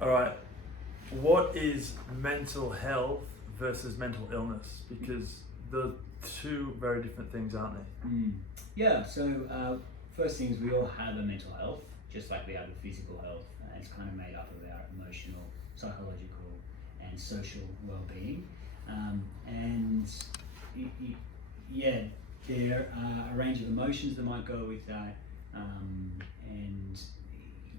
All right. What is mental health versus mental illness? Because they're two very different things, aren't they? Yeah, so first thing is we all have a mental health, just like we have a physical health. It's kind of made up of our emotional, psychological, and social well-being. And yeah, there are a range of emotions that might go with that. And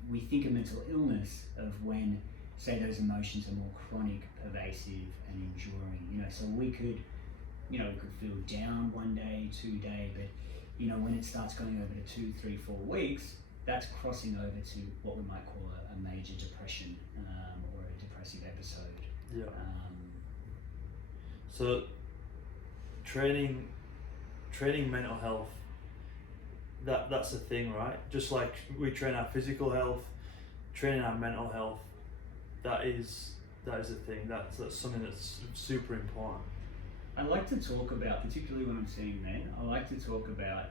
we think of mental illness of when, say, those emotions are more chronic, pervasive, and enduring. So we could feel down one day, 2 day, but when it starts going over to 2, 3, 4 weeks, that's crossing over to what we might call a major depression or a depressive episode. Yeah. So training mental health, that's the thing, right? Just like we train our physical health, training our mental health, that is a thing. That's something that's super important. I like to talk about, particularly when I'm seeing men, I like to talk about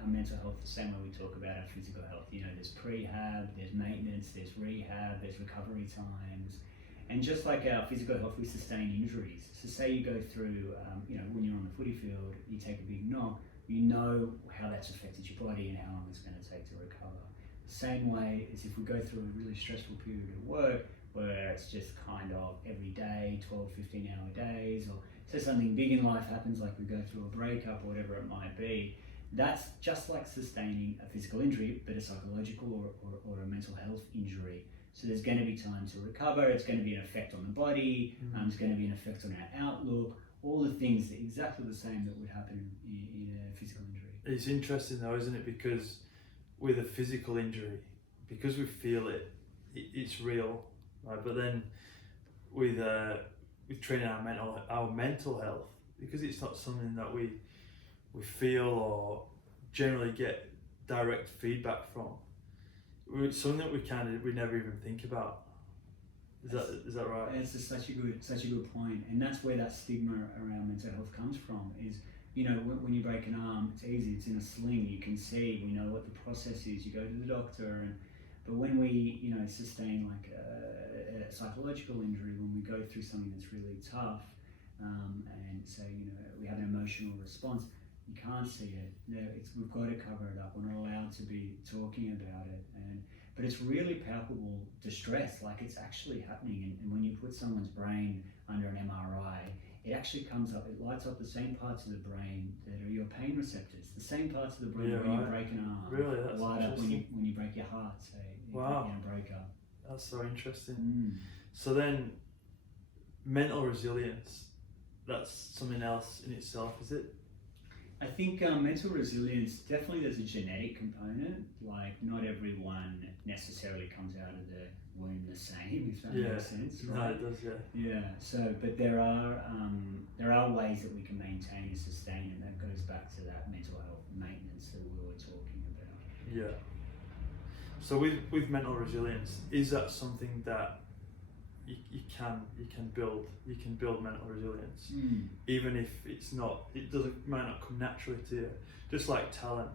our mental health the same way we talk about our physical health. There's prehab, there's maintenance, there's rehab, there's recovery times. And just like our physical health, we sustain injuries. So say you go through, when you're on the footy field, you take a big knock, you know how that's affected your body and how long it's going to take to recover. The same way as if we go through a really stressful period at work, where it's just kind of every day, 12, 15 hour days, or so something big in life happens, like we go through a breakup or whatever it might be, that's just like sustaining a physical injury, but a psychological or a mental health injury. So there's going to be time to recover, it's going to be an effect on the body, it's going to be an effect on our outlook, all the things that exactly the same that would happen in a physical injury. It's interesting though, isn't it? Because with a physical injury, because we feel it, it's real, right? But then with training our mental health, because it's not something that we feel or generally get direct feedback from, it's something that we never even think about. Is that right? It's such a good point, and that's where that stigma around mental health comes from. Is when you break an arm, it's easy. It's in a sling. You can see. We know what the process is. You go to the doctor, but when we sustain like a psychological injury, when we go through something that's really tough, and say we have an emotional response, you can't see it. We've got to cover it up. We're not allowed to be talking about it, but it's really palpable distress, like it's actually happening. And when you put someone's brain under an MRI, it actually comes up, it lights up the same parts of the brain that are your pain receptors, the same parts of the brain when you break an arm. Really? That's light up interesting. when you break your heart, say, Wow. in a breakup. That's so interesting. So then, mental resilience, that's something else in itself, is it? I think mental resilience, definitely there's a genetic component. Like not everyone necessarily comes out of the womb the same, if that makes sense. Right? No, it does, yeah. Yeah. So, but there are ways that we can maintain and sustain, and that goes back to that mental health maintenance that we were talking about. Yeah. So with mental resilience, is that something that you can build mental resilience, even if it might not come naturally to you. Just like talent,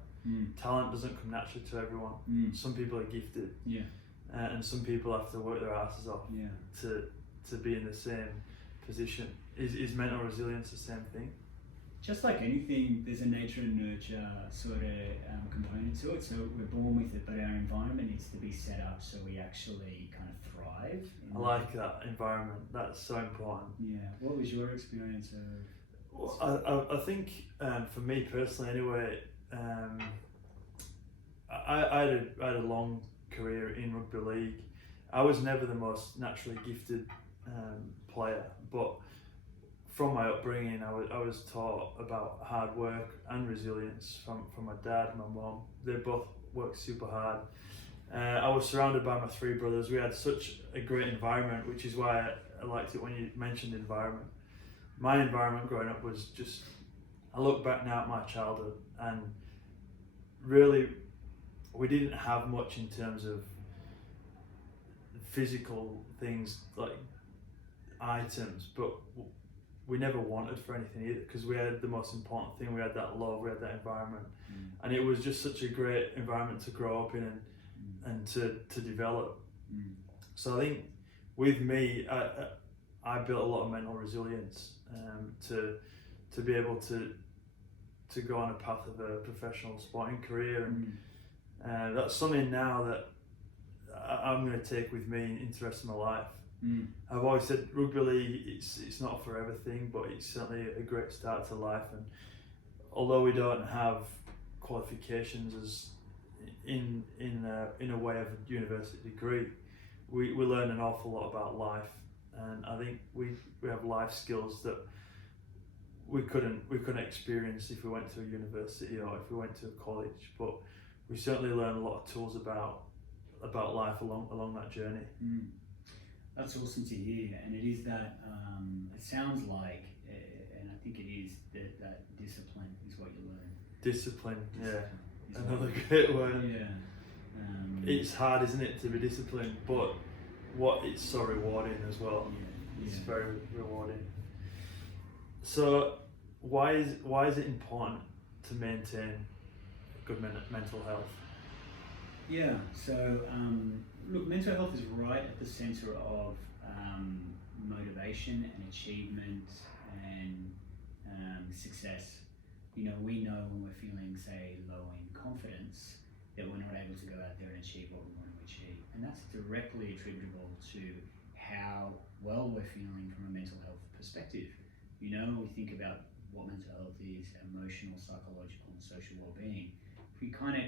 talent doesn't come naturally to everyone. Some people are gifted, and some people have to work their asses off to be in the same position. Is mental resilience the same thing? Just like anything, there's a nature and nurture sort of component to it. So we're born with it, but our environment needs to be set up so we actually kind of thrive. I like that environment. That's so important. Yeah. What was your experience of? Well, I think for me personally, anyway, I had a long career in rugby league. I was never the most naturally gifted player, but from my upbringing, I was taught about hard work and resilience from my dad and my mom. They both worked super hard. I was surrounded by my 3 brothers. We had such a great environment, which is why I liked it when you mentioned environment. My environment growing up was just, I look back now at my childhood, and really we didn't have much in terms of physical things like items, but we never wanted for anything either, because we had the most important thing. We had that love, we had that environment, and it was just such a great environment to grow up in and to develop. So I think with me, I built a lot of mental resilience to be able to go on a path of a professional sporting career, and that's something now that I'm going to take with me into the rest of my life. I've always said rugby league, it's not for everything, but it's certainly a great start to life. And although we don't have qualifications as in a way of a university degree, we learn an awful lot about life, and I think we have life skills that we couldn't experience if we went to a university or if we went to a college. But we certainly learn a lot of tools about life along that journey. That's awesome to hear, and it is that. It sounds like, and I think it is that discipline is what you learn. Discipline, yeah, another great word. Yeah. It's hard, isn't it, to be disciplined, but it's so rewarding as well. Yeah. It's very rewarding. So, why is it important to maintain good mental health? Yeah. So, look, mental health is right at the center of motivation and achievement and success. You know, we know when we're feeling, say, low in confidence, that we're not able to go out there and achieve what we want to achieve. And that's directly attributable to how well we're feeling from a mental health perspective. You know, we think about what mental health is: emotional, psychological, and social well-being. If we kind of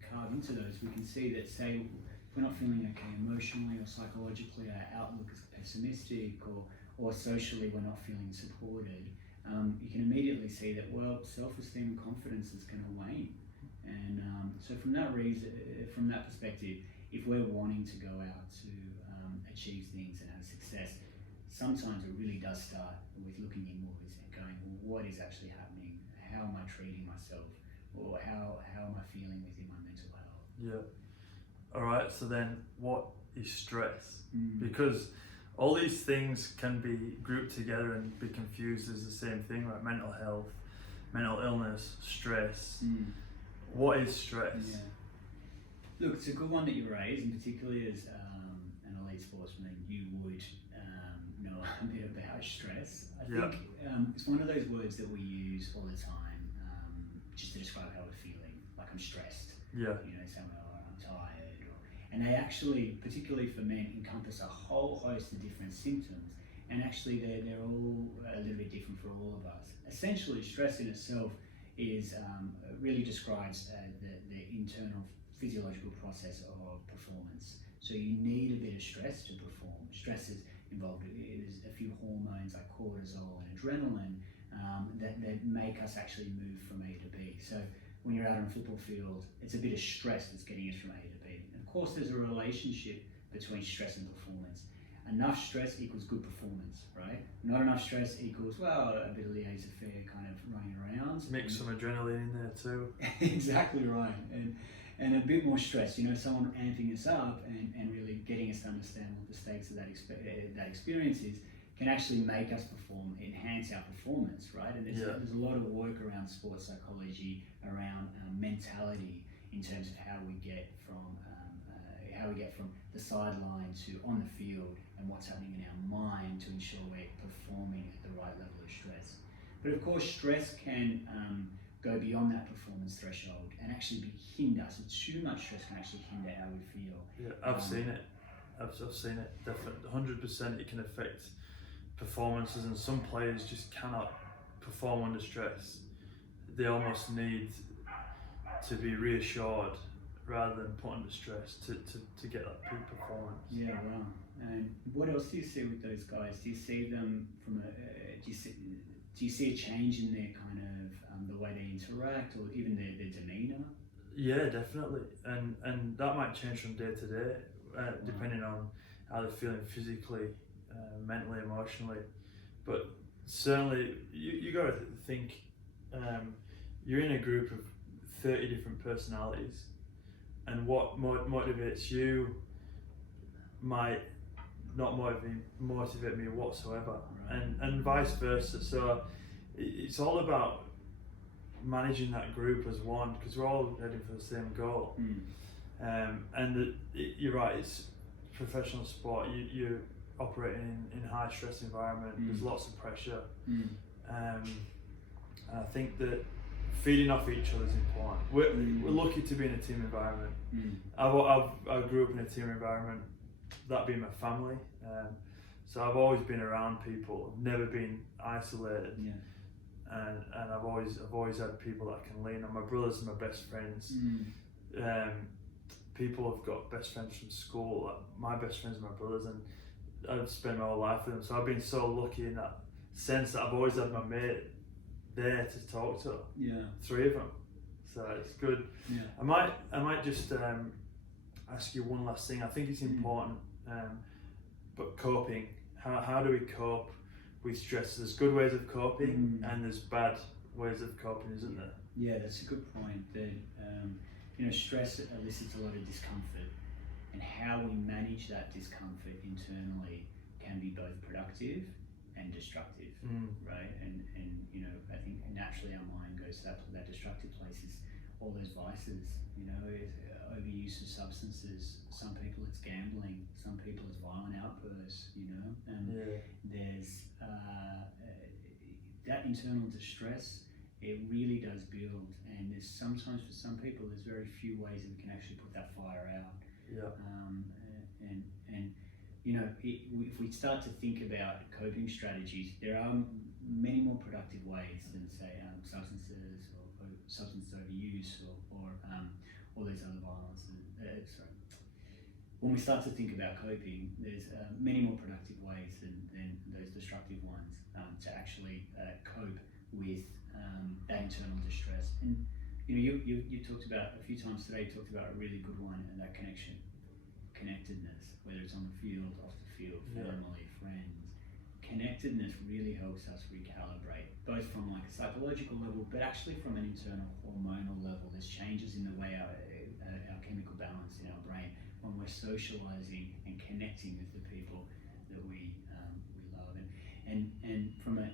carve into those, we can see that, say, if we're not feeling okay emotionally or psychologically, our outlook is pessimistic, or socially we're not feeling supported, you can immediately see that, well, self-esteem and confidence is going to wane. And so from that perspective, if we're wanting to go out to achieve things and have success, sometimes it really does start with looking inwards and going, well, what is actually happening? How am I treating myself? Or how am I feeling within my mental health? Yeah. All right. So then, what is stress? Because all these things can be grouped together and be confused as the same thing, like mental health, mental illness, stress. What is stress? Yeah. Look, it's a good one that you raise, and particularly as an elite sportsman, you would know a bit about stress. I think it's one of those words that we use all the time, just to describe how we're feeling. Like, I'm stressed. Yeah. You know, saying, oh, I'm tired. And they actually, particularly for men, encompass a whole host of different symptoms. And actually, they're all a little bit different for all of us. Essentially, stress in itself is really describes the internal physiological process of performance. So you need a bit of stress to perform. Stress is involved. There's a few hormones like cortisol and adrenaline that make us actually move from A to B. So when you're out on a football field, it's a bit of stress that's getting us from A to B. And of course, there's a relationship between stress and performance. Enough stress equals good performance, right? Not enough stress equals, well, a bit of laissez-faire kind of running around. Mix some adrenaline in there too. Exactly right. And a bit more stress, you know, someone amping us up and really getting us to understand what the stakes of that experience is, can actually make us perform, enhance our performance, right? And there's a lot of work around sports psychology, around mentality, in terms of how we get from the sideline to on the field, and what's happening in our mind to ensure we're performing at the right level of stress. But of course, stress can go beyond that performance threshold and actually hinder. So too much stress can actually hinder how we feel. Yeah, I've seen it. I've seen it. Definitely, 100%. It can affect performances, and some players just cannot perform under stress. They almost need to be reassured rather than put under stress to get that peak performance. Yeah, wow. And what else do you see with those guys? Do you see them from do you see a change in their kind of the way they interact, or even their demeanour? Yeah, definitely. And that might change from day to day, depending on how they're feeling physically, mentally, emotionally. But certainly, you got to think, you're in a group of 30 different personalities, and what motivates you might not motivate me whatsoever, right. and vice versa. So it's all about managing that group as one, because we're all heading for the same goal. And you're right, it's professional sport, you're operating in high stress environment. There's lots of pressure. And I think that feeding off each other is important. We're lucky to be in a team environment. I grew up in a team environment, that being my family. So I've always been around people. I've never been isolated. And I've always had people that I can lean on. My brothers are my best friends. People have got best friends from school. Like my best friends are my brothers, and I've spent my whole life with them. So I've been so lucky in that sense that I've always had my mate there to talk to. Three of them. So it's good. I might just ask you one last thing. I think it's important, but coping. How do we cope with stress? There's good ways of coping, and there's bad ways of coping, isn't there? Yeah, that's a good point. That stress elicits a lot of discomfort, and how we manage that discomfort internally can be both productive and destructive, right? And I think naturally our mind goes to that destructive places. All those vices, overuse of substances. Some people it's gambling. Some people it's violent outbursts. There's that internal distress. It really does build, and there's sometimes for some people there's very few ways that we can actually put that fire out. If we start to think about coping strategies, there are many more productive ways than say substances or substance overuse or all these other violence. When we start to think about coping, there's many more productive ways than those destructive ones to actually cope with that internal distress. And you talked about a few times today. You talked about a really good one, and that connectedness, whether it's on the field, off the field, family, friends. Connectedness really helps us recalibrate, both from like a psychological level, but actually from an internal hormonal level. There's changes in the way our chemical balance in our brain when we're socializing and connecting with the people that we love. And from a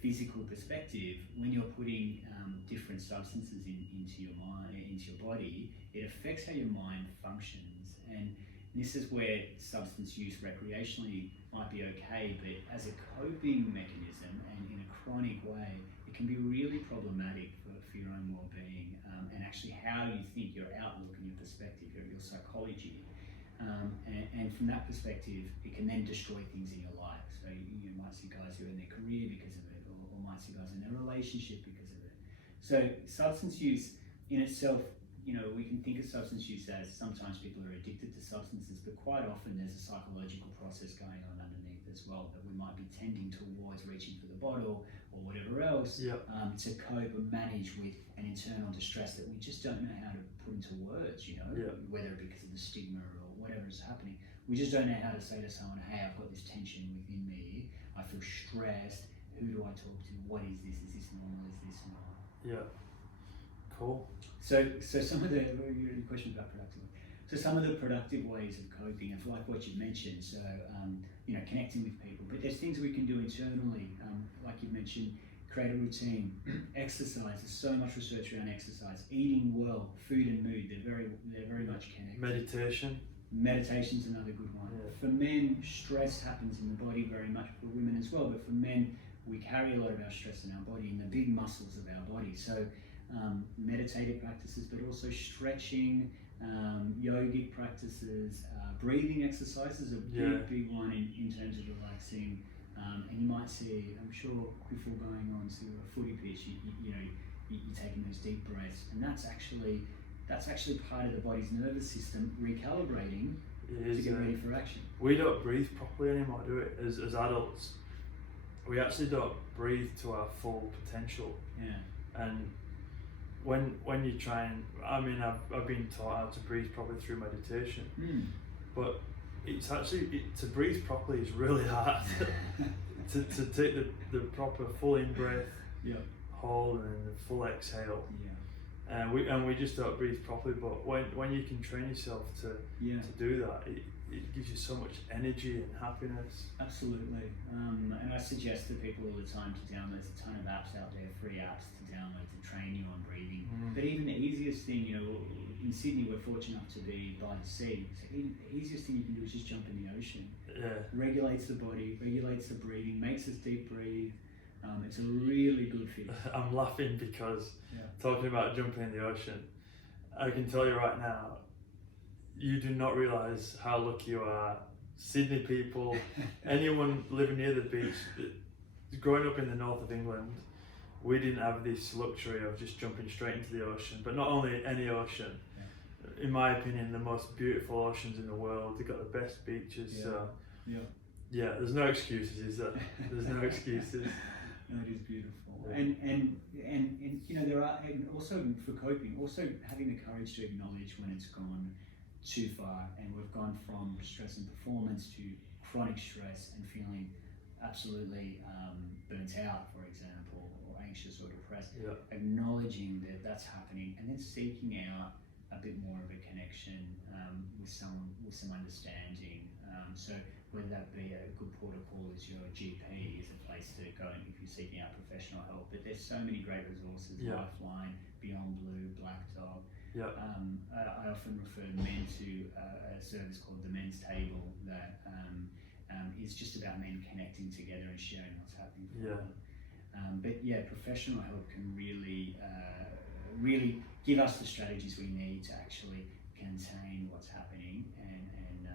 physical perspective, when you're putting different substances into your mind, into your body, it affects how your mind functions. And this is where substance use recreationally might be okay, but as a coping mechanism and in a chronic way, it can be really problematic for your own well-being and actually how you think, your outlook and your perspective, your psychology. And from that perspective, it can then destroy things in your life. So you might see guys who are in their career because of it, or might see guys in their relationship because of it. So substance use in itself, we can think of substance use as sometimes people are addicted to substances, but quite often there's a psychological process going on underneath as well, that we might be tending towards reaching for the bottle or whatever else to cope and manage with an internal distress that we just don't know how to put into words, whether because of the stigma or whatever is happening. We just don't know how to say to someone, hey, I've got this tension within me, I feel stressed, who do I talk to, what is this normal, is this not? Cool. So some of the question about productive. So some of the productive ways of coping, and like what you mentioned, so connecting with people. But there's things we can do internally, like you mentioned, create a routine, exercise. There's so much research around exercise, eating well, food and mood. They're very much connected. Meditation's another good one. For men, stress happens in the body very much. For women as well, but for men, we carry a lot of our stress in our body, in the big muscles of our body. So meditative practices, but also stretching, yogic practices, breathing exercises, a big one in terms of relaxing. And you might see, I'm sure, before going on to a footy pitch, you're taking those deep breaths, and that's actually part of the body's nervous system recalibrating to get ready for action. We don't breathe properly anymore, do we? As adults, we actually don't breathe to our full potential. And when you try and, I've been taught how to breathe properly through meditation, but it's actually, to breathe properly is really hard. to take the proper full in breath, hold, and then the full exhale. and we just don't breathe properly. But when you can train yourself to do that, it gives you so much energy and happiness. Absolutely. And I suggest to people all the time to download. There's a ton of apps out there, free apps to download to train you on breathing. But even the easiest thing, in Sydney we're fortunate enough to be by the sea. So even the easiest thing you can do is just jump in the ocean. Yeah. Regulates the body, regulates the breathing, makes us deep breathe. It's a really good fit. I'm laughing because talking about jumping in the ocean, I can tell you right now, you do not realise how lucky you are. Sydney people, anyone living near the beach, growing up in the north of England, we didn't have this luxury of just jumping straight into the ocean. But not only any ocean, in my opinion, the most beautiful oceans in the world. They've got the best beaches. So there's no excuses, is there? There's no excuses. No, it is beautiful, and there are, and also for coping, also having the courage to acknowledge when it's gone too far, and we've gone from stress and performance to chronic stress and feeling absolutely burnt out, for example, or anxious or depressed. Acknowledging that that's happening, and then seeking out a bit more of a connection with some understanding. So whether that be a good protocol is your GP, is a place to go if you're seeking out professional help. But there's so many great resources: Lifeline, Beyond Blue, Black Dog. I often refer men to a service called the Men's Table that is just about men connecting together and sharing what's happening for them. But professional help can really give us the strategies we need to actually contain what's happening and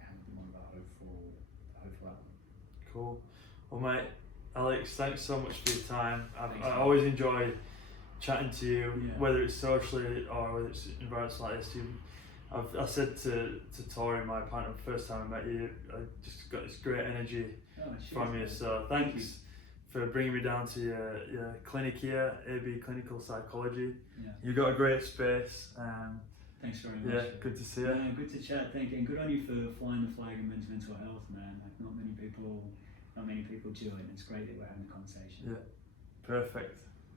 have a bit more of a hopeful outlook. Cool. Well, mate, Alex, thanks so much for your time. I always enjoy chatting to you, whether it's socially or whether it's environments like this. I said to Tori, my partner, the first time I met you, I just got this great energy from you. So thanks for bringing me down to your clinic here, AB Clinical Psychology. You've got a great space. Thanks very much. Good to see you. Good to chat. Thank you, and good on you for flying the flag of men's mental health, man. Like not many people do it, and it's great that we're having a conversation. Perfect.